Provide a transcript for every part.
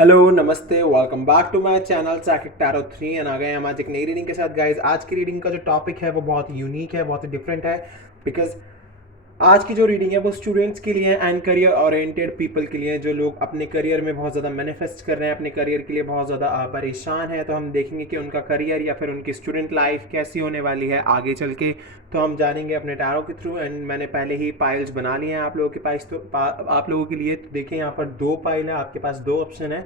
Hello नमस्ते welcome back to my channel Saqib tarot 3 and आ गए हैं हम आज एक नई रीडिंग के साथ गाइस। आज की रीडिंग का जो टॉपिक है वो बहुत यूनिक है, बहुत ही डिफरेंट है। बिकॉज आज की जो रीडिंग है वो स्टूडेंट्स के लिए एंड करियर ओरिएंटेड पीपल के लिए, जो लोग अपने करियर में बहुत ज़्यादा मैनिफेस्ट कर रहे हैं, अपने करियर के लिए बहुत ज़्यादा परेशान है। तो हम देखेंगे कि उनका करियर या फिर उनकी स्टूडेंट लाइफ कैसी होने वाली है आगे चल के। तो हम जानेंगे अपने टैरो के थ्रू। एंड मैंने पहले ही पाइल्स बना लिए हैं आप लोगों के पास, तो आप लोगों के लिए। तो देखें यहाँ पर दो पाइल है, आपके पास दो ऑप्शन है,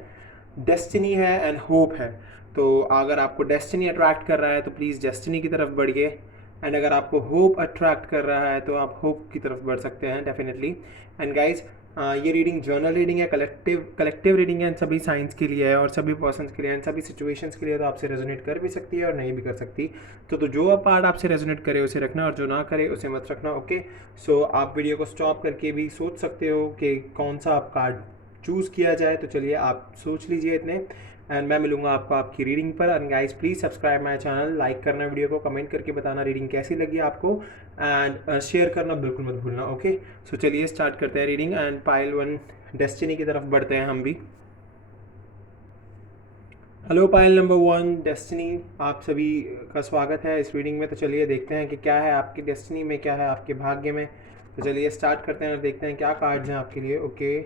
डेस्टिनी है एंड होप है। तो अगर आपको डेस्टिनी अट्रैक्ट कर रहा है तो प्लीज़ डेस्टिनी की तरफ बढ़िए, एंड अगर आपको होप अट्रैक्ट कर रहा है तो आप होप की तरफ बढ़ सकते हैं डेफिनेटली। एंड गाइज, ये रीडिंग जर्नल रीडिंग है, कलेक्टिव रीडिंग है, सभी साइंस के लिए है और सभी पर्सन्स के लिए एंड सभी सिचुएशंस के लिए। तो आपसे रेजोनेट कर भी सकती है और नहीं भी कर सकती। तो जो पार्ट आपसे रेजोनेट करे उसे रखना और जो ना करे उसे मत रखना। ओके, सो आप वीडियो को स्टॉप करके भी सोच सकते हो कि कौन सा आप कार्ड चूज़ किया जाए। तो चलिए आप सोच लीजिए इतने, एंड मैं मिलूंगा आपको आपकी रीडिंग पर। And guys please subscribe my channel, like करना वीडियो को, कमेंट करके बताना रीडिंग कैसी लगी आपको, एंड शेयर करना बिल्कुल मत भूलना। ओके, सो चलिए स्टार्ट करते हैं रीडिंग एंड पाइल 1 डेस्टिनी की तरफ बढ़ते हैं हम भी। हेलो पाइल नंबर 1 डेस्टिनी, आप सभी का स्वागत है इस रीडिंग में। तो चलिए देखते हैं कि क्या है आपकी डेस्टिनी में, क्या है आपके भाग्य में। तो चलिए स्टार्ट करते हैं और देखते हैं क्या कार्ड्स हैं आपके लिए। Okay,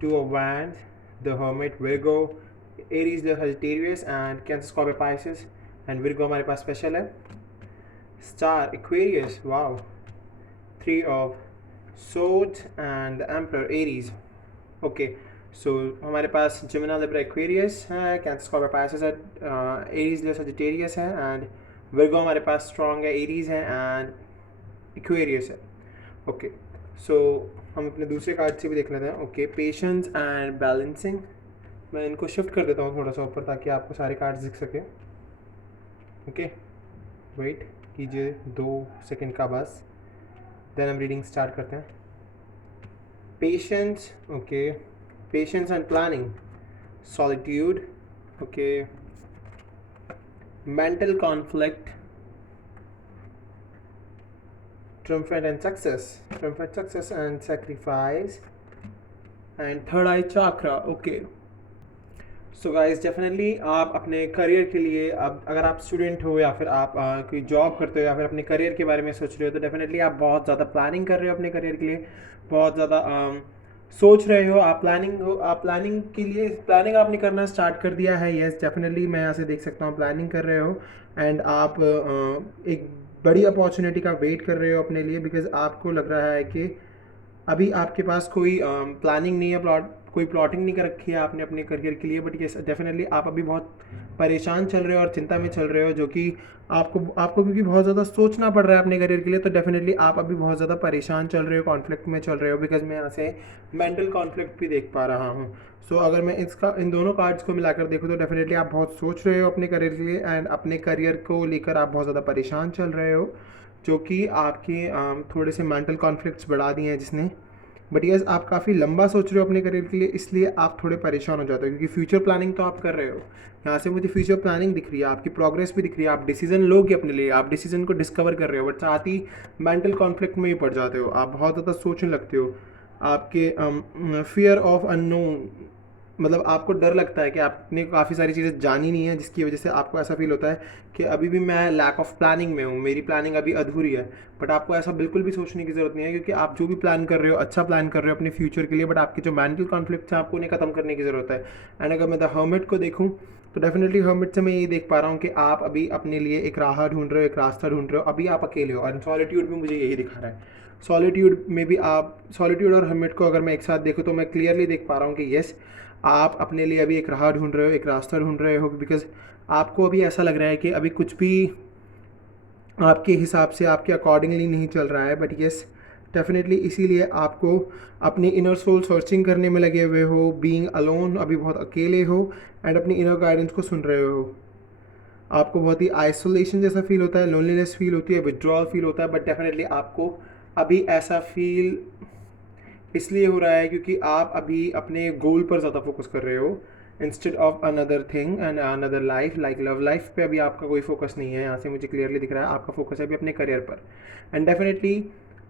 two of wands, the hermit, Virgo, Aries, the Sagittarius and Cancer, Scorpio, Pisces and Virgo हमारे पास स्पेशल है। Star, Aquarius, wow, three of swords and the emperor, Aries. Okay, so हमारे पास जिमिना, लिब्रा, एक्वेरियस है, Cancer, Scorpio, Pisces है, Aries, Leo, Sagittarius है and Virgo हमारे पास स्ट्रॉन्ग है, एरीज है एंड एक्वेरियस है। ओके, सो हम अपने दूसरे कार्ड से भी देख लेते हैं। Okay, patience and balancing. मैं इनको शिफ्ट कर देता हूँ थोड़ा सा ऊपर ताकि आपको सारे कार्ड्स दिख सके। ओके, वेट कीजिए 2 सेकंड का बस, देन हम रीडिंग स्टार्ट करते हैं। Patience, okay, patience and planning, solitude, okay, mental conflict, triumphant success and sacrifice, and third eye chakra. Okay, so guys definitely आप अपने करियर के लिए, अब अगर आप स्टूडेंट हो या फिर आप कोई जॉब करते हो या फिर अपने करियर के बारे में सोच रहे हो, तो डेफिनेटली आप बहुत ज़्यादा प्लानिंग कर रहे हो अपने करियर के लिए, बहुत ज़्यादा सोच रहे हो। आप प्लानिंग के लिए प्लानिंग आपने करना स्टार्ट कर दिया है। येस, डेफिनेटली मैं यहाँ से देख सकता हूँ प्लानिंग कर रहे हो, एंड आप एक बड़ी अपॉर्चुनिटी का वेट कर रहे हो अपने लिए, बिकॉज आपको लग रहा है कि अभी आपके पास कोई प्लानिंग नहीं है, कोई प्लॉटिंग नहीं कर रखी है आपने अपने करियर के लिए। बट ये डेफिनेटली आप अभी बहुत परेशान चल रहे हो और चिंता में चल रहे हो, जो कि आपको क्योंकि बहुत ज़्यादा सोचना पड़ रहा है अपने करियर के लिए। तो डेफिनेटली आप अभी बहुत ज़्यादा परेशान चल रहे हो, कॉन्फ्लिक्ट में चल रहे हो, बिकॉज मैं यहाँ से मेंटल कॉन्फ्लिक्ट भी देख पा रहा हूँ। सो अगर मैं इन दोनों कार्ड्स को मिलाकर देखूँ तो डेफिनेटली आप बहुत सोच रहे हो अपने करियर के लिए, एंड अपने करियर को लेकर आप बहुत ज़्यादा परेशान चल रहे हो, जो कि आपके थोड़े से मेंटल कॉन्फ्लिक्ट्स बढ़ा दिए हैं जिसने। बट यस, आप काफ़ी लंबा सोच रहे हो अपने करियर के लिए, इसलिए आप थोड़े परेशान हो जाते हो, क्योंकि फ्यूचर प्लानिंग तो आप कर रहे हो। यहाँ से मुझे फ्यूचर प्लानिंग दिख रही है, आपकी प्रोग्रेस भी दिख रही है, आप डिसीजन लोगे अपने लिए, आप डिसीजन को डिस्कवर कर रहे हो, बट साथ ही मेंटल कॉन्फ्लिक्ट में ही पड़ जाते हो, आप बहुत ज़्यादा सोचने लगते हो। आपके फियर ऑफ अननोन, मतलब आपको डर लगता है कि आपने काफ़ी सारी चीज़ें जानी नहीं है, जिसकी वजह से आपको ऐसा फील होता है कि अभी भी मैं लैक ऑफ प्लानिंग में हूँ, मेरी प्लानिंग अभी अधूरी है। बट आपको ऐसा बिल्कुल भी सोचने की ज़रूरत नहीं है, क्योंकि आप जो भी प्लान कर रहे हो अच्छा प्लान कर रहे हो अपने फ्यूचर के लिए, बट आपके जो मेंटल कॉन्फ्लिक्ट है आपको उन्हें ख़त्म करने की ज़रूरत है। एंड अगर मैं द हर्मिट को देखूँ तो डेफिनेटली हर्मिट से मैं ये देख पा रहा हूँ कि आप अभी अपने लिए एक राह ढूंढ रहे हो, एक रास्ता ढूंढ रहे हो, अभी आप अकेले हो। और सॉलिट्यूड भी मुझे यही दिखा रहा है। सॉलिट्यूड में भी आप, सॉलिट्यूड और हर्मिट को अगर मैं एक साथ देखूँ तो मैं क्लियरली देख पा रहा हूँ कि येस, आप अपने लिए अभी एक राह ढूंढ रहे हो, एक रास्ता ढूंढ रहे हो, बिकॉज आपको अभी ऐसा लग रहा है कि अभी कुछ भी आपके हिसाब से आपके अकॉर्डिंगली नहीं चल रहा है। बट येस, डेफिनेटली इसीलिए आपको अपनी इनर सोल सर्चिंग करने में लगे हुए हो, बीइंग अलोन, अभी बहुत अकेले हो, एंड अपनी इनर गाइडेंस को सुन रहे हो। आपको बहुत ही आइसोलेशन जैसा फील होता है, लोनलीनेस फील होती है, विड्रॉल फील होता है। बट डेफिनेटली आपको अभी ऐसा फील इसलिए हो रहा है क्योंकि आप अभी अपने गोल पर ज़्यादा फोकस कर रहे हो, instead of another thing and another life, like love life पे अभी आपका कोई फोकस नहीं है। यहाँ से मुझे क्लियरली दिख रहा है आपका फोकस है अभी अपने करियर पर। एंड डेफिनेटली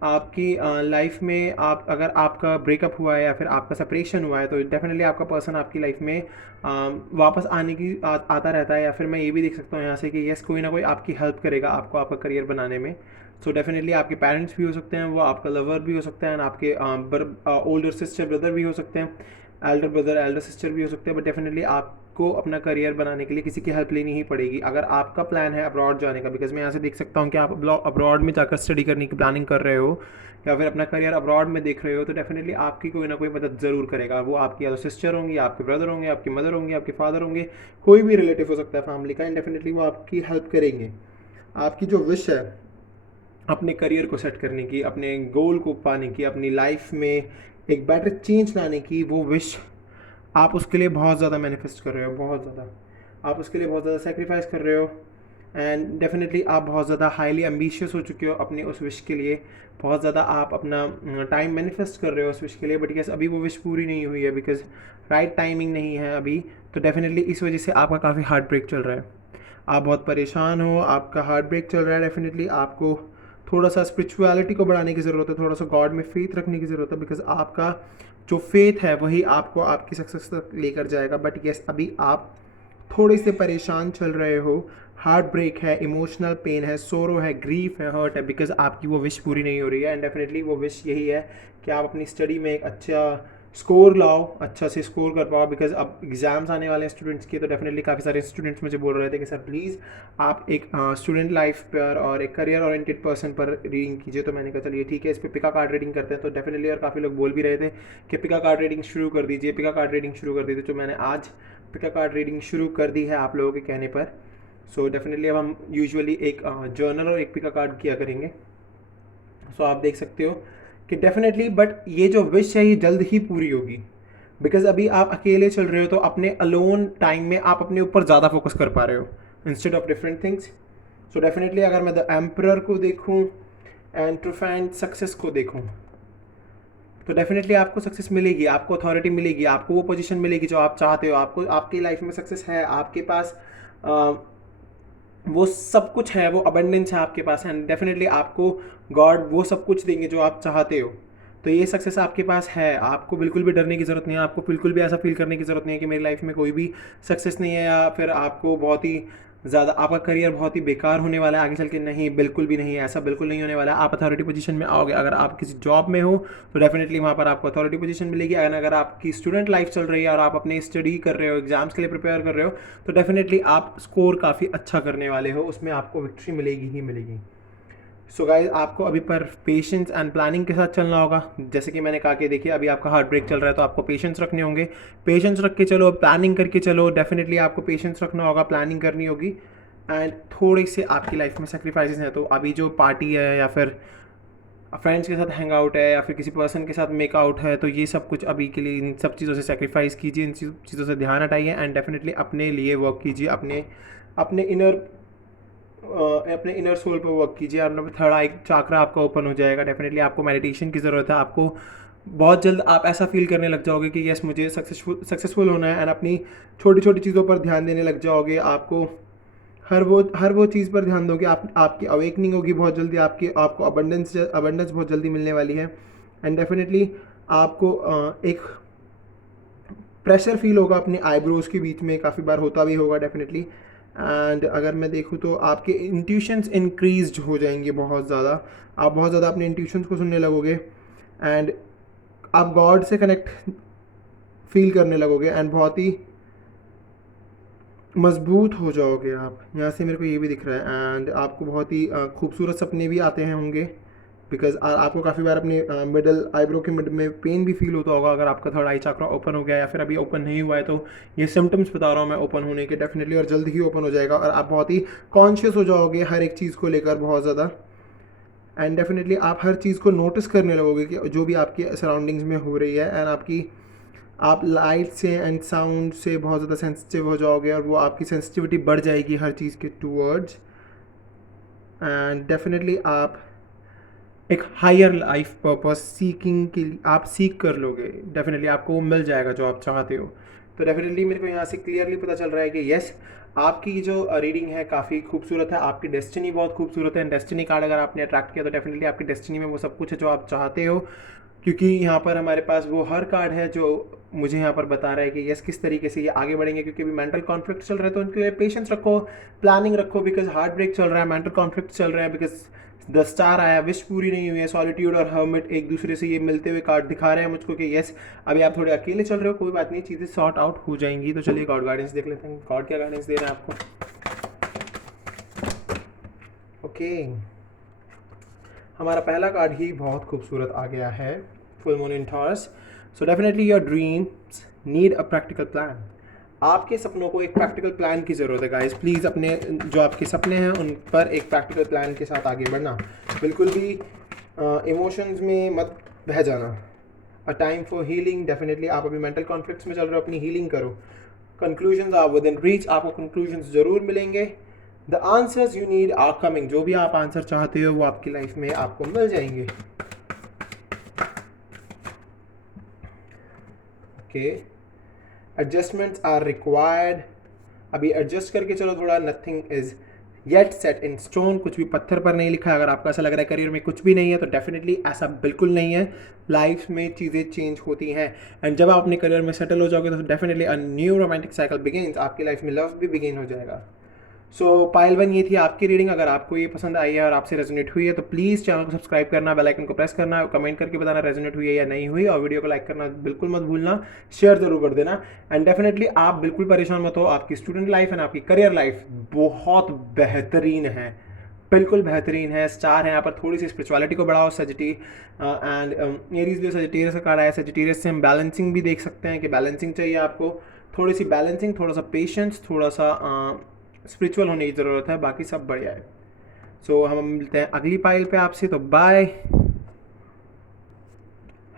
आपकी लाइफ में आप अगर आपका ब्रेकअप हुआ है या फिर आपका सेपरेशन हुआ है तो डेफिनेटली आपका पर्सन आपकी लाइफ में वापस आने की आता रहता है, या फिर मैं ये भी देख सकता हूँ यहाँ से कि यस कोई ना कोई आपकी हेल्प करेगा आपको आपका करियर बनाने में। सो डेफिनेटली आपके पेरेंट्स भी हो सकते हैं, वो आपका लवर भी हो सकता है, एंड आपके ओल्डर सिस्टर ब्रदर भी हो सकते हैं, एल्डर ब्रदर एल्डर सिस्टर भी हो सकते हैं। बट डेफिनेटली आपको अपना करियर बनाने के लिए किसी की हेल्प लेनी ही पड़ेगी अगर आपका प्लान है अब्रॉड जाने का। बिकॉज मैं यहाँ से देख सकता हूँ कि आप अब्रॉड में जाकर स्टडी करने की प्लानिंग कर रहे हो या फिर अपना करियर अब्रॉड में देख रहे हो, तो डेफिनेटली आपकी कोई ना कोई मदद ज़रूर करेगा। वो आपकी या तो सिस्टर होंगी, आपके ब्रदर होंगे, आपकी मदर होंगी, आपके फादर होंगे, कोई भी रिलेटिव हो सकता है फैमिली का, एंड डेफिनेटली वो आपकी हेल्प करेंगे। आपकी जो विश है अपने करियर को सेट करने की, अपने गोल को पाने की, अपनी लाइफ में एक बेटर चेंज लाने की, वो विश आप उसके लिए बहुत ज़्यादा मैनिफेस्ट कर रहे हो, बहुत ज़्यादा आप उसके लिए बहुत ज़्यादा सेक्रीफाइस कर रहे हो, एंड डेफिनेटली आप बहुत ज़्यादा हाईली एम्बिशियस हो चुके हो अपने उस विश के लिए। बहुत ज़्यादा आप अपना टाइम मैनिफेस्ट कर रहे हो उस विश के लिए, बट यस अभी वो विश पूरी नहीं हुई है बिकॉज राइट टाइमिंग नहीं है अभी। तो डेफिनेटली इस वजह से आपका काफ़ी हार्ट ब्रेक चल रहा है, आप बहुत परेशान हो, आपका हार्ट ब्रेक चल रहा है। डेफिनेटली आपको थोड़ा सा स्पिरिचुअलिटी को बढ़ाने की ज़रूरत है, थोड़ा सा गॉड में फेथ रखने की ज़रूरत है, बिकॉज आपका जो फेथ है वही आपको आपकी सक्सेस तक लेकर जाएगा। बट यस अभी आप थोड़े से परेशान चल रहे हो, हार्ट ब्रेक है, इमोशनल पेन है, सोरो है, ग्रीफ है, हर्ट है, बिकॉज आपकी वो विश पूरी नहीं हो रही है। एंड डेफिनेटली वो विश यही है कि आप अपनी स्टडी में एक अच्छा स्कोर लाओ, अच्छा से स्कोर कर पाओ, बिकॉज अब एग्जाम्स आने वाले हैं स्टूडेंट्स के। तो डेफिनेटली काफ़ी सारे स्टूडेंट्स मुझे बोल रहे थे कि सर प्लीज़ आप एक स्टूडेंट लाइफ पर और एक करियर ओरिएंटेड पर्सन पर रीडिंग कीजिए। तो मैंने कहा चलिए ठीक है, इस पर पिका कार्ड रीडिंग करते हैं। तो डेफिनेटली और काफ़ी लोग बोल भी रहे थे कि पिका कार्ड रीडिंग शुरू कर दीजिए, पिका कार्ड रीडिंग शुरू कर दीजिए। तो मैंने आज पिका कार्ड रीडिंग शुरू कर दी है आप लोगों के कहने पर। सो डेफिनेटली अब हम यूजुअली एक जर्नल और एक पिका कार्ड किया करेंगे। सो आप देख सकते हो कि डेफिनेटली बट ये जो विश है ये जल्द ही पूरी होगी, बिकॉज अभी आप अकेले चल रहे हो तो अपने अलोन टाइम में आप अपने ऊपर ज़्यादा फोकस कर पा रहे हो instead of different things. So definitely अगर मैं द एम्परर को देखूँ एंड टू फाइंड सक्सेस को देखूँ तो डेफिनेटली आपको सक्सेस मिलेगी, आपको अथॉरिटी मिलेगी, आपको वो पोजीशन मिलेगी जो आप चाहते हो, आपको आपकी लाइफ में सक्सेस है, आपके पास वो सब कुछ है, वो अबंडेंस है आपके पास, एंड डेफिनेटली आपको गॉड वो सब कुछ देंगे जो आप चाहते हो। तो ये सक्सेस आपके पास है, आपको बिल्कुल भी डरने की ज़रूरत नहीं है, आपको बिल्कुल भी ऐसा फील करने की ज़रूरत नहीं है कि मेरी लाइफ में कोई भी सक्सेस नहीं है या फिर आपको बहुत ही ज़्यादा आपका करियर बहुत ही बेकार होने वाला है आगे चल के। नहीं, बिल्कुल भी नहीं है, ऐसा बिल्कुल नहीं होने वाला है। आप अथॉरिटी पोजीशन में आओगे, अगर आप किसी जॉब में हो तो डेफिनेटली वहाँ पर आपको अथॉरिटी पोजीशन मिलेगी। अगर आपकी स्टूडेंट लाइफ चल रही है और आप अपने स्टडी कर रहे हो, एग्जाम्स के लिए प्रिपेयर कर रहे हो, तो डेफिनेटली आप स्कोर काफ़ी अच्छा करने वाले हो, उसमें आपको विक्ट्री मिलेगी ही मिलेगी। सो गाइस आपको अभी पर पेशेंस एंड प्लानिंग के साथ चलना होगा। जैसे कि मैंने कहा कि देखिए अभी आपका हार्ट ब्रेक चल रहा है तो आपको पेशेंस रखने होंगे, पेशेंस रख के चलो, प्लानिंग करके चलो। डेफिनेटली आपको पेशेंस रखना होगा, प्लानिंग करनी होगी, एंड थोड़े से आपकी लाइफ में सेक्रीफाइसेस हैं। तो अभी जो पार्टी है या फिर फ्रेंड्स के साथ हैंग आउट है या फिर किसी पर्सन के साथ मेक आउट है, तो ये सब कुछ अभी के लिए इन सब चीज़ों से सेक्रीफाइस कीजिए, इन चीज़ों से ध्यान हटाइए, एंड डेफिनेटली अपने लिए वर्क कीजिए, अपने इनर सोल पर वर्क कीजिए। अपना थर्ड आई चाकरा आपका ओपन हो जाएगा। डेफिनेटली आपको मेडिटेशन की ज़रूरत है, आपको बहुत जल्द आप ऐसा फील करने लग जाओगे कि यस मुझे सक्सेसफुल होना है, एंड अपनी छोटी छोटी चीज़ों पर ध्यान देने लग जाओगे। आपको हर वो चीज़ पर ध्यान दोगे, आपकी अवेकनिंग होगी बहुत जल्दी, आपको अबंडेंस बहुत जल्दी मिलने वाली है। एंड डेफिनेटली आपको एक प्रेशर फील होगा अपने आईब्रोज़ के बीच में, काफ़ी बार होता भी होगा डेफिनेटली। एंड अगर मैं देखूँ तो आपके इंट्यूशंस इंक्रीज्ड हो जाएंगे बहुत ज़्यादा, आप बहुत ज़्यादा अपने इंट्यूशंस को सुनने लगोगे, एंड आप गॉड से कनेक्ट फील करने लगोगे, एंड बहुत ही मजबूत हो जाओगे आप। यहाँ से मेरे को ये भी दिख रहा है, एंड आपको बहुत ही खूबसूरत सपने भी आते हैं होंगे, बिकॉज आपको काफ़ी बार अपने मिडल आईब्रो के मिड में पेन भी फील होता होगा अगर आपका थर्ड आई चक्रा ओपन हो गया या फिर अभी ओपन नहीं हुआ है। तो ये सिम्टम्स बता रहा हूँ मैं ओपन होने के, डेफिनेटली और जल्द ही ओपन हो जाएगा, और आप बहुत ही कॉन्शियस हो जाओगे हर एक चीज़ को लेकर बहुत ज़्यादा। एंड डेफिनेटली आप हर चीज़ को नोटिस करने लगोगे कि जो भी आपकी सराउंडिंग्स में हो रही है, एंड आप लाइट से एंड साउंड से बहुत ज़्यादा सेंसिटिव हो जाओगे, और वो आपकी सेंसिटिविटी बढ़ जाएगी हर चीज़ के टूवर्ड्स। एंड डेफिनेटली आप एक हायर लाइफ पर्पस सीकिंग के लिए आप सीख कर लोगे, डेफिनेटली आपको वो मिल जाएगा जो आप चाहते हो। तो डेफिनेटली मेरे को यहाँ से क्लियरली पता चल रहा है कि यस, आपकी जो रीडिंग है काफ़ी खूबसूरत है, आपकी डेस्टिनी बहुत खूबसूरत है। डेस्टिनी कार्ड अगर आपने अट्रैक्ट किया तो डेफिनेटली आपकी डेस्टिनी में वो सब कुछ है जो आप चाहते हो, क्योंकि यहाँ पर हमारे पास वो हर कार्ड है जो मुझे यहाँ पर बता रहा है कि यस किस तरीके से ये आगे बढ़ेंगे। क्योंकि अभी मेंटल कॉन्फ्लिक्ट चल रहे हैं तो उनके लिए पेशेंस रखो, प्लानिंग रखो, बिकॉज हार्ट ब्रेक चल रहा है, मेंटल कॉन्फ्लिक्ट चल रहा है, बिकॉज द स्टार आया, विश पूरी नहीं हुई है, सॉलिट्यूड और हर्मिट एक दूसरे से ये मिलते हुए कार्ड दिखा रहे हैं मुझको कि यस अभी आप थोड़े अकेले चल रहे हो, कोई बात नहीं, चीज़ें सॉर्ट आउट हो जाएंगी। तो चलिए गॉड गाइडेंस देख लेते हैं, गॉड क्या गाइडेंस दे रहे हैं आपको। ओके, हमारा पहला कार्ड ही बहुत खूबसूरत आ गया है, full moon in taurus. So definitely your dreams need a practical plan. आपके सपनों को एक प्रैक्टिकल प्लान की ज़रूरत है गाइस। प्लीज़ अपने जो आपके सपने हैं उन पर एक प्रैक्टिकल प्लान के साथ आगे बढ़ना, बिल्कुल भी इमोशंस में मत बह जाना। A time for healing, definitely आप अभी मेंटल कॉन्फ्लिक्ट्स में चल रहे हो, अपनी हीलिंग करो। Conclusions are within reach, आपको कंक्लूजन्स ज़रूर मिलेंगे। The answers you need are coming, जो भी आप आंसर चाहते हो वो आपकी लाइफ में आपको मिल जाएंगे। ओके, एडजस्टमेंट्स आर रिक्वायर्ड, अभी एडजस्ट करके चलो थोड़ा। Nothing is yet set in stone, कुछ भी पत्थर पर नहीं लिखा है। अगर आपको ऐसा लग रहा है करियर में कुछ भी नहीं है तो डेफिनेटली ऐसा बिल्कुल नहीं है। लाइफ में चीज़ें चेंज होती हैं एंड जब आप अपने करियर में सेटल हो जाओगे तो definitely a new romantic cycle begins, आपकी लाइफ में लव भी बिगिन हो जाएगा। सो पाइल 1 ये थी आपकी रीडिंग। अगर आपको ये पसंद आई है और आपसे रेजोनेट हुई है तो प्लीज़ चैनल को सब्सक्राइब करना, बेल आइकन को प्रेस करना, कमेंट करके बताना रेजोनेट हुई है या नहीं हुई, और वीडियो को लाइक करना बिल्कुल मत भूलना, शेयर जरूर कर देना। एंड डेफिनेटली आप बिल्कुल परेशान मत हो, आपकी स्टूडेंट लाइफ एंड आपकी करियर लाइफ बहुत बेहतरीन है, बिल्कुल बेहतरीन है। स्टार है यहाँ पर, थोड़ी सी स्पिरिचुअलिटी को बढ़ाओ। सजिटी एंड एरीज जो सजिटेरियस का कार्ड आया, सजिटेरियस से हम बैलेंसिंग भी देख सकते हैं कि बैलेंसिंग चाहिए आपको, थोड़ी सी बैलेंसिंग, थोड़ा सा पेशेंस, थोड़ा सा स्पिरिचुअल होने की ज़रूरत है, बाकी सब बढ़िया है। सो हम मिलते हैं अगली पाइल पे आपसे, तो बाय।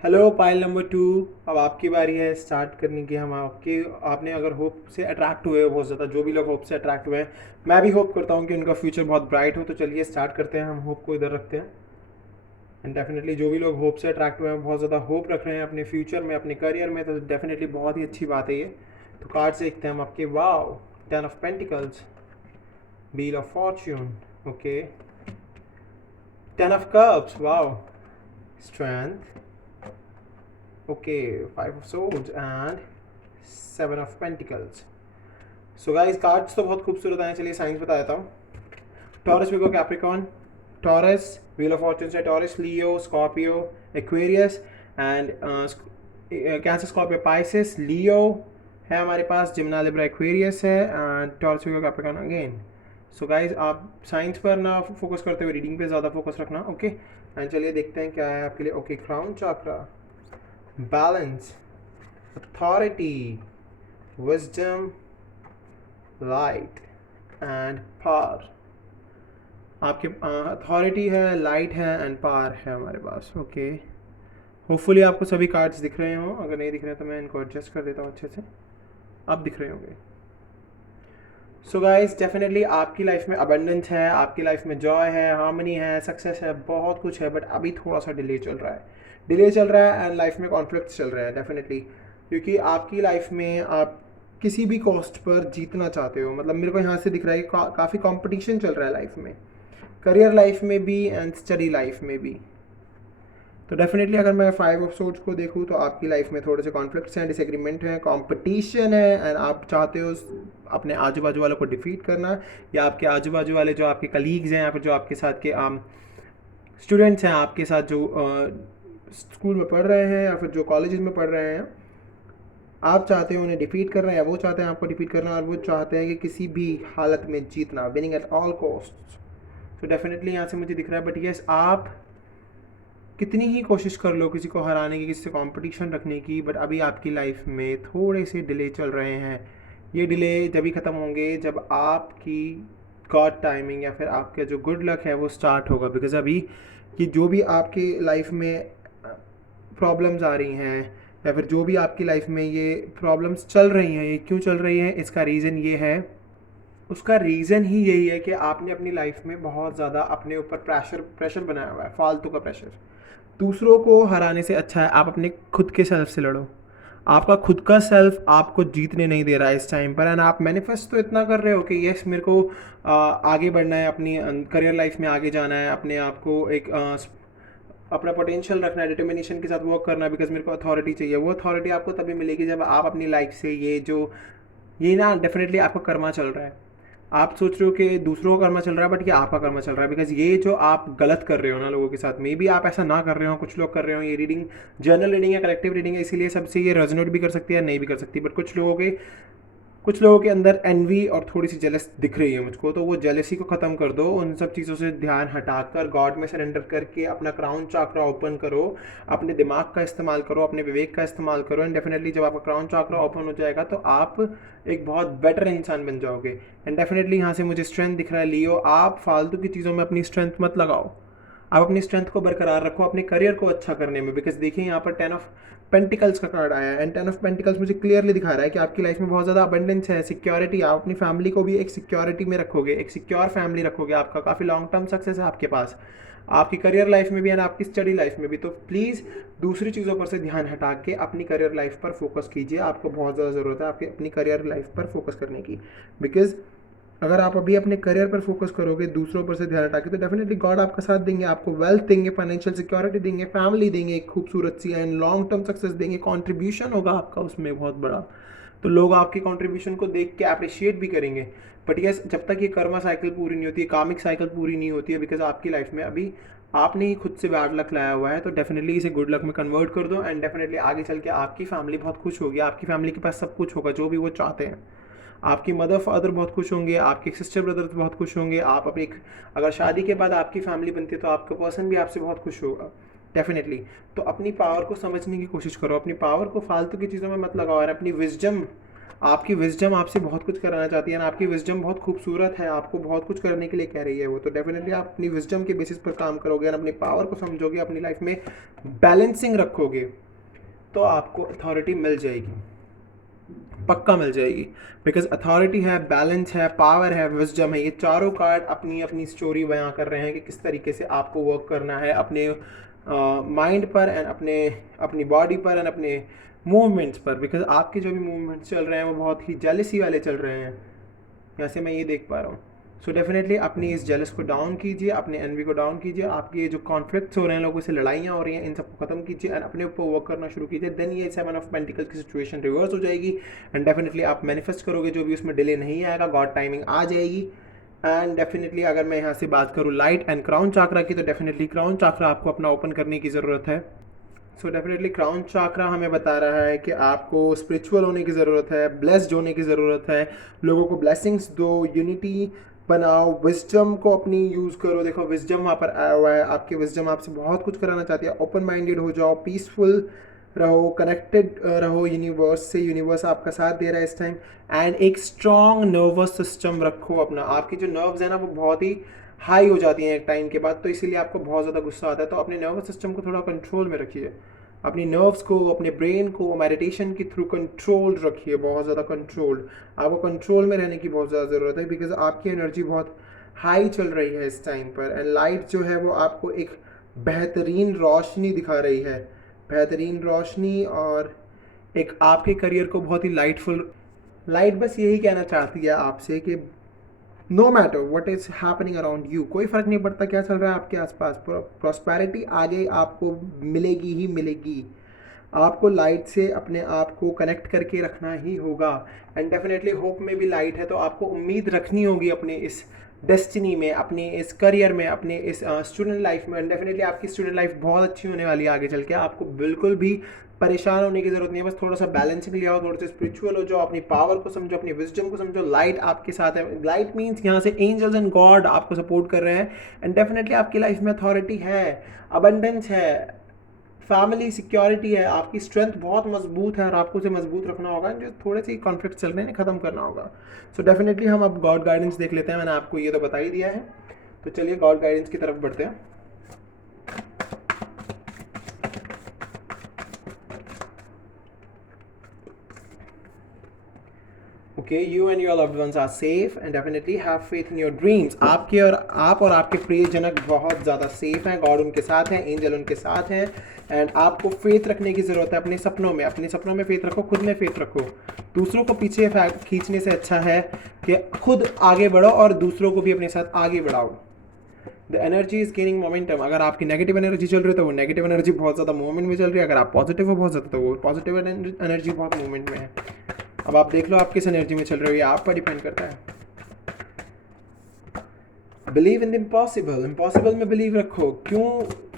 हेलो पाइल नंबर 2, अब आपकी बारी है स्टार्ट करने की। हम आपने अगर होप से अट्रैक्ट हुए हो बहुत ज़्यादा, जो भी लोग होप से अट्रैक्ट हुए हैं, मैं भी होप करता हूँ कि उनका फ्यूचर बहुत ब्राइट हो। तो चलिए स्टार्ट करते हैं, हम होप को इधर रखते हैं। एंड डेफिनेटली जो भी लोग होप से अट्रैक्ट हुए हैं, बहुत ज़्यादा होप रख रहे हैं अपने फ्यूचर में, अपने करियर में, तो डेफिनेटली बहुत ही अच्छी बात है ये। तो कार्ड से देखते हैं हम आपके। Wow, 10 of pentacles, Wheel of Fortune, okay. 10 of Cups, wow. Strength, okay. 5 of Swords and 7 of Pentacles. So guys, cards तो बहुत खूबसूरत आए, चलिए साइंस बता देता हूँ। टॉरस भी को Capricorn, Taurus, wheel of fortune से Taurus, Leo, Scorpio, Aquarius and Cancer, Scorpio, Pisces, Leo है हमारे पास, जिम्ना, लिब्रा, एक्वेरियस है एंड टॉरस भी को कैप्रिकॉन अगेन। सो गाइज आप साइंस पर ना फोकस करते हुए रीडिंग पे ज़्यादा फोकस रखना, ओके। एंड चलिए देखते हैं क्या है आपके लिए। Okay, crown chakra, balance, authority, wisdom, light and power. आपके अथॉरिटी है, लाइट है एंड पावर है हमारे पास, ओके। होपफुली आपको सभी कार्ड्स दिख रहे हों, अगर नहीं दिख रहे तो मैं इनको एडजस्ट कर देता हूँ अच्छे से, अब दिख रहे होंगे। सो गाइज डेफिनेटली आपकी लाइफ में अबंडेंस है, आपकी लाइफ में जॉय है, हार्मनी है, सक्सेस है, बहुत कुछ है, बट अभी थोड़ा सा डिले चल रहा है, एंड लाइफ में कॉन्फ्लिक्ट्स चल रहे हैं डेफिनेटली, क्योंकि आपकी लाइफ में आप किसी भी कॉस्ट पर जीतना चाहते हो। मतलब मेरे को यहाँ से दिख रहा है कि काफ़ी कंपटीशन चल रहा है लाइफ में, करियर लाइफ में भी एंड स्टडी लाइफ में भी। तो डेफिनेटली अगर मैं 5 ऑफ सोर्ड्स को देखूँ तो आपकी लाइफ में थोड़े से कॉन्फ्लिक्ट्स हैं, डिसएग्रीमेंट हैं, कंपटीशन है एंड आप चाहते हो अपने आजू बाजू वालों को डिफीट करना, या आपके आजू बाजू वाले जो आपके कलीग्स हैं या फिर जो आपके साथ के स्टूडेंट्स हैं, आपके साथ जो स्कूल में पढ़ रहे हैं या फिर जो कॉलेज में पढ़ रहे हैं, आप चाहते हो उन्हें डिफीट करना या वो चाहते हैं आपको डिफीट करना, और वो चाहते हैं कि किसी भी हालत में जीतना, विनिंग एट ऑल कॉस्ट। तो डेफिनेटली यहाँ से मुझे दिख रहा है, बट यस आप कितनी ही कोशिश कर लो किसी को हराने की, किसी से कंपटीशन रखने की, बट अभी आपकी लाइफ में थोड़े से डिले चल रहे हैं। ये डिले जब भी ख़त्म होंगे जब आपकी गॉड टाइमिंग या फिर आपका जो गुड लक है वो स्टार्ट होगा। बिकॉज अभी ये जो भी आपकी लाइफ में प्रॉब्लम्स आ रही हैं या फिर जो भी आपकी लाइफ में ये प्रॉब्लम्स चल रही हैं, ये क्यों चल रही हैं, इसका रीज़न ये है, उसका रीज़न ही यही है कि आपने अपनी लाइफ में बहुत ज़्यादा अपने ऊपर प्रेशर बनाया हुआ है, फालतू का प्रेशर। दूसरों को हराने से अच्छा है आप अपने खुद के सेल्फ से लड़ो। आपका खुद का सेल्फ आपको जीतने नहीं दे रहा है इस टाइम पर, एंड आप मैनिफेस्ट तो इतना कर रहे हो कि यस मेरे को आगे बढ़ना है, अपनी करियर लाइफ में आगे जाना है, अपने आप को एक अपना पोटेंशियल रखना है, डिटर्मिनेशन के साथ वर्क करना है, बिकॉज मेरे को अथॉरिटी चाहिए। वो अथॉरिटी आपको तभी मिलेगी जब आप अपनी लाइफ से ये ना डेफिनेटली आपका कर्मा चल रहा है। आप सोच रहे हो कि दूसरों का कर्मा चल रहा है, बट ये आपका कर्मा चल रहा है, बिकॉज ये जो आप गलत कर रहे हो ना लोगों के साथ, मे बी आप ऐसा ना कर रहे हो, कुछ लोग कर रहे हो। ये रीडिंग जर्नल रीडिंग है, कलेक्टिव रीडिंग है, इसीलिए सबसे ये रेजोनेट भी कर सकती है, नहीं भी कर सकती, बट कुछ लोगों के अंदर एनवी और थोड़ी सी जेलस दिख रही है मुझको, तो वो जेलसी को ख़त्म कर दो, उन सब चीज़ों से ध्यान हटाकर गॉड में सरेंडर करके अपना क्राउन चाक्रा ओपन करो, अपने दिमाग का इस्तेमाल करो, अपने विवेक का इस्तेमाल करो, एंड डेफिनेटली जब आपका क्राउन चाक्रा ओपन हो जाएगा तो आप एक बहुत बेटर इंसान बन जाओगे। एंड डेफिनेटली यहाँ से मुझे स्ट्रेंथ दिख रहा है लियो, आप फालतू की चीज़ों में अपनी स्ट्रेंथ मत लगाओ, आप अपनी स्ट्रेंथ को बरकरार रखो अपने करियर को अच्छा करने में, बिकॉज देखिए यहाँ पर 10 ऑफ पेंटिकल्स का कार्ड आया है, एंड 10 ऑफ पेंटिकल्स मुझे क्लियरली दिखा रहा है कि आपकी लाइफ में बहुत ज़्यादा अबंडेंस है, सिक्योरिटी, आप अपनी फैमिली को भी एक सिक्योरिटी में रखोगे, एक सिक्योर फैमिली रखोगे, आपका काफ़ी लॉन्ग टर्म सक्सेस है आपके पास, आपकी करियर लाइफ में भी एंड आपकी स्टडी लाइफ में भी। तो प्लीज़ दूसरी चीज़ों पर से ध्यान हटा के अपनी करियर लाइफ पर फोकस कीजिए, आपको बहुत ज़्यादा ज़रूरत है आपकी अपनी करियर लाइफ पर फोकस करने की, बिकॉज अगर आप अभी अपने करियर पर फोकस करोगे दूसरों पर से ध्यान हटा के, तो डेफिनेटली गॉड आपका साथ देंगे, आपको वेल्थ देंगे, फाइनेंशियल सिक्योरिटी देंगे, फैमिली देंगे एक खूबसूरत सी, एंड लॉन्ग टर्म सक्सेस देंगे, कंट्रीब्यूशन होगा आपका उसमें बहुत बड़ा, तो लोग आपकी कंट्रीब्यूशन को देख के अप्रिशिएट भी करेंगे। बट यस, जब तक ये कर्मा साइकिल पूरी नहीं होती है, कामिक साइकिल पूरी नहीं होती है, बिकॉज आपकी लाइफ में अभी आपने ही खुद से बैड लक लाया हुआ है, तो डेफिनेटली इसे गुड लक में कन्वर्ट कर दो, एंड डेफिनेटली आगे चल के आपकी फैमिली बहुत खुश होगी, आपकी फैमिली के पास सब कुछ होगा जो भी वो चाहते हैं, आपकी मदर फादर बहुत खुश होंगे, आपके सिस्टर ब्रदर्स बहुत खुश होंगे, आप अपनी अगर शादी के बाद आपकी फैमिली बनती है तो आपका पर्सन भी आपसे बहुत खुश होगा डेफिनेटली। तो अपनी पावर को समझने की कोशिश करो, अपनी पावर को फालतू की चीज़ों में मत लगाओ, और अपनी विजडम, आपकी विजडम आपसे बहुत कुछ कराना चाहती है ना, आपकी विजडम बहुत खूबसूरत है, आपको बहुत कुछ करने के लिए कह रही है वो, तो डेफिनेटली आप अपनी विजडम के बेसिस पर काम करोगे और अपनी पावर को समझोगे, अपनी लाइफ में बैलेंसिंग रखोगे, तो आपको अथॉरिटी मिल जाएगी, पक्का मिल जाएगी, बिकॉज अथॉरिटी है, बैलेंस है, पावर है, विजडम है, ये चारों कार्ड अपनी अपनी स्टोरी बयां कर रहे हैं कि किस तरीके से आपको वर्क करना है अपने माइंड पर एंड अपनी बॉडी पर एंड अपने मूवमेंट्स पर, बिकॉज आपके जो भी मूवमेंट्स चल रहे हैं वो बहुत ही जेलसी वाले चल रहे हैं, यहाँ से मैं ये देख पा रहा हूँ। सो डेफिनेटली अपनी इस जेलस को डाउन कीजिए, अपने एनवी को डाउन कीजिए, आपके जो कॉन्फ्लिक्ट्स हो रहे हैं, लोगों से लड़ाइयाँ हो रही हैं, इन सबको खत्म कीजिए एंड अपने ऊपर वर्क करना शुरू कीजिए, देन ये 7 ऑफ पेंटिकल्स की सिचुएशन रिवर्स हो जाएगी, एंड डेफिनेटली आप मैनिफेस्ट करोगे, जो भी उसमें डिले नहीं आएगा, गॉड टाइमिंग आ जाएगी। एंड डेफिनेटली अगर मैं यहाँ से बात करूँ लाइट एंड क्राउन चाक्रा की, तो डेफिनेटली क्राउन चाक्रा आपको अपना ओपन करने की ज़रूरत है। सो डेफिनेटली क्राउन चाक्रा हमें बता रहा है कि आपको स्पिरिचुअल होने की ज़रूरत है, ब्लेस्ड होने की ज़रूरत है, लोगों को ब्लेसिंग्स दो, यूनिटी बनाओ, विजडम को अपनी यूज़ करो। देखो विजडम वहाँ पर आया हुआ है, आपकी विजडम आपसे बहुत कुछ कराना चाहती है, ओपन माइंडेड हो जाओ, पीसफुल रहो, कनेक्टेड रहो यूनिवर्स से, यूनिवर्स आपका साथ दे रहा है इस टाइम, एंड एक स्ट्रॉन्ग नर्वस सिस्टम रखो अपना, आपकी जो नर्व्स है ना वो बहुत ही हाई हो जाती हैं एक टाइम के बाद, तो इसीलिए आपको बहुत ज़्यादा गुस्सा आता है, तो अपने नर्वस सिस्टम को थोड़ा कंट्रोल में रखिए, अपनी नर्व्स को, अपने ब्रेन को मेडिटेशन के थ्रू कंट्रोल रखिए, बहुत ज़्यादा कंट्रोल्ड, आपको कंट्रोल में रहने की बहुत ज़्यादा ज़रूरत है, बिकॉज आपकी एनर्जी बहुत हाई चल रही है इस टाइम पर, एंड लाइट जो है वो आपको एक बेहतरीन रोशनी दिखा रही है, बेहतरीन रोशनी, और एक आपके करियर को बहुत ही लाइटफुल, लाइट बस यही कहना चाहती है आपसे कि no matter what is happening around you, कोई फर्क नहीं पड़ता क्या चल रहा है आपके आसपास, प्रॉस्पेरिटी आगे आपको मिलेगी ही मिलेगी, आपको लाइट से अपने आप को कनेक्ट करके रखना ही होगा, एंड डेफिनेटली होप में भी लाइट है, तो आपको उम्मीद रखनी होगी अपने इस डेस्टिनी में, अपने इस करियर में, अपने इस स्टूडेंट लाइफ में, एंड डेफिनेटली आपकी स्टूडेंट लाइफ बहुत अच्छी होने वाली है आगे चल के, आपको बिल्कुल भी परेशान होने की जरूरत नहीं है, बस थोड़ा सा बैलेंसिंग ले आओ, थोड़ा सा स्पिरिचुअल हो जाओ, अपनी पावर को समझो, अपनी विजडम को समझो, लाइट आपके साथ है, लाइट मीन्स यहाँ से एंजल्स एंड गॉड आपको सपोर्ट कर रहे हैं, एंड डेफिनेटली आपकी लाइफ में अथॉरिटी है, अबंडेंस है, फैमिली सिक्योरिटी है, आपकी स्ट्रेंथ बहुत मजबूत है, और आपको उसे मजबूत रखना होगा, जो थोड़े से कॉन्फ्लिक्ट चल रहे हैं ख़त्म करना होगा। सो डेफिनेटली हम अब गॉड गाइडेंस देख लेते हैं, मैंने आपको ये तो बता ही दिया है, तो चलिए गॉड गाइडेंस की तरफ बढ़ते हैं। Okay, you and your loved ones are safe and definitely have faith in your dreams. आपके और आप और आपके प्रियजनक बहुत ज़्यादा सेफ हैं, गॉड उनके साथ हैं, एंजल उनके साथ हैं, एंड आपको फेथ रखने की ज़रूरत है अपने सपनों में फेथ रखो, खुद में फेथ रखो। दूसरों को पीछे खींचने से अच्छा है कि खुद आगे बढ़ो और दूसरों को भी अपने साथ आगे बढ़ाओ। The energy is gaining momentum. अगर आपकी नेगेटिव एनर्जी चल रही है तो वो नेगेटिव एनर्जी बहुत ज़्यादा मूवमेंट में चल रही है, अगर आप पॉजिटिव हो बहुत ज़्यादा तो वो पॉजिटिव एनर्जी बहुत मूवमेंट में है। अब आप देख लो आप किस एनर्जी में चल रहे हो, ये आप पर डिपेंड करता है। Believe in the impossible. Impossible में बिलीव रखो। क्यों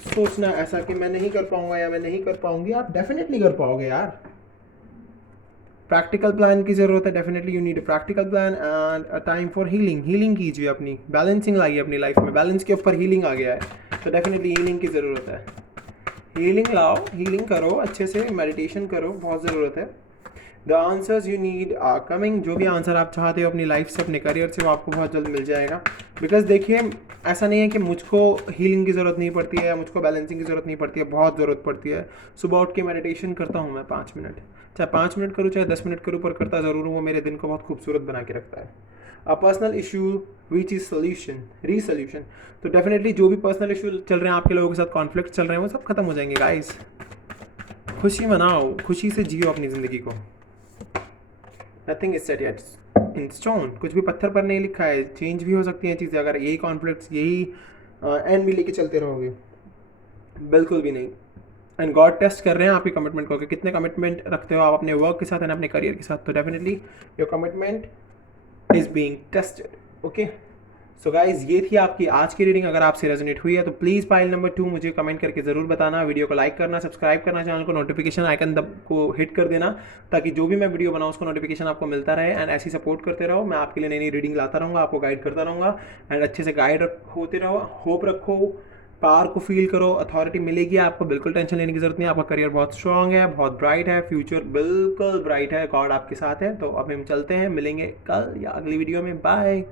सोचना ऐसा कि मैं नहीं कर पाऊंगा या मैं नहीं कर पाऊंगी, आप डेफिनेटली कर पाओगे यार। प्रैक्टिकल प्लान की ज़रूरत है, definitely you need a practical plan and a time for healing. Healing कीजिए, अपनी बैलेंसिंग लाइए अपनी लाइफ में। बैलेंस के ऊपर हीलिंग आ गया है तो डेफिनेटली हीलिंग की ज़रूरत है। हीलिंग लाओ, हीलिंग करो, अच्छे से मेडिटेशन करो, बहुत ज़रूरत है। The answers you need are coming. जो भी आंसर आप चाहते हो अपनी लाइफ से, अपने करियर से, वो आपको बहुत जल्द मिल जाएगा। बिकॉज देखिए, ऐसा नहीं है कि मुझको हीलिंग की ज़रूरत नहीं पड़ती है या मुझको बैलेंसिंग की ज़रूरत नहीं पड़ती है, बहुत ज़रूरत पड़ती है। सुबह उठ के मेडिटेशन करता हूँ मैं 5 मिनट, चाहे 5 मिनट करूँ चाहे 10 मिनट करूँ, पर करता ज़रूर हूँ। वो मेरे दिन को बहुत खूबसूरत बना के रखता है। A personal issue which is solution resolution. तो डेफिनेटली जो भी पर्सनल इशू चल रहे हैं, आपके लोगों के साथ कॉन्फ्लिक्ट चल रहे हैं, वो सब खत्म हो जाएंगे गाइस। खुशी मनाओ, खुशी से जियो अपनी ज़िंदगी को। Nothing is set yet in stone. कुछ भी पत्थर पर नहीं लिखा है, चेंज भी हो सकती हैं चीज़ें। अगर यही कॉन्फ्लिक्ट्स, यही एंड भी लेके चलते रहोगे, बिल्कुल भी नहीं। एंड गॉड टेस्ट कर रहे हैं आपकी कमिटमेंट को कि कितने कमिटमेंट रखते हो आप अपने वर्क के साथ एंड अपने करियर के साथ। तो definitely your commitment is being tested. Okay, so guys, ये थी आपकी आज की रीडिंग। अगर आपसे रेजोनेट हुई है तो प्लीज़ पाइल नंबर 2 मुझे कमेंट करके ज़रूर बताना। वीडियो को लाइक करना, सब्सक्राइब करना, चैनल को नोटिफिकेशन आइकन को हिट कर देना, ताकि जो भी मैं वीडियो बनाऊँ उसको नोटिफिकेशन आपको मिलता रहे। एंड ऐसी सपोर्ट करते रहो, मैं आपके लिए नई नई रीडिंग लाता रहूँगा, आपको गाइड करता रहूँगा। एंड अच्छे से गाइड होते रहो, होप रखो, पावर को फील करो, अथॉरिटी मिलेगी आपको, बिल्कुल टेंशन लेने की जरूरत नहीं। आपका करियर बहुत स्ट्रांग है, बहुत ब्राइट है, फ्यूचर बिल्कुल ब्राइट है, गॉड आपके साथ है। तो अब हम चलते हैं, मिलेंगे कल या अगली वीडियो में। बाय।